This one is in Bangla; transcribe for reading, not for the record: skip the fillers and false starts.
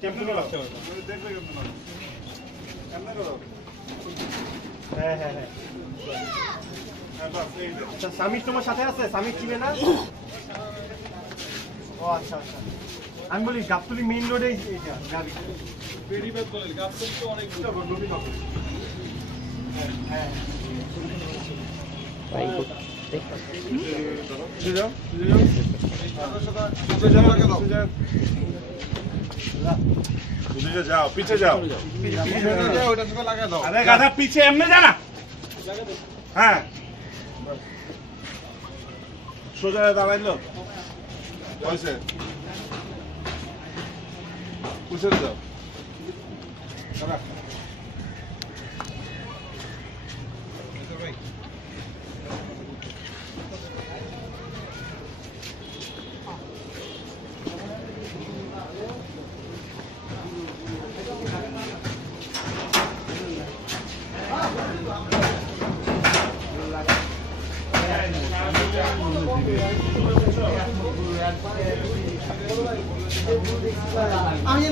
কেমনে করো দেখবে কেমনে করো হ্যাঁ হ্যাঁ হ্যাঁ আচ্ছা সামির তোমার সাথে আছে সামির চিনে না ও আচ্ছা আচ্ছা আমি বলি গাবতলী মেইন রোডে এইটা গাবি বেরিবাদ বলে গাবতলী তো অনেক নবী বাবু হ্যাঁ ভাই যাও যাও পিছে যাও ওটার সাথে লাগা দাও আরে গাধা পিছে এমনে যা না হ্যাঁ সোজা দাঁড়াইলো হয়েছে পুষে যাও দাঁড়া আমি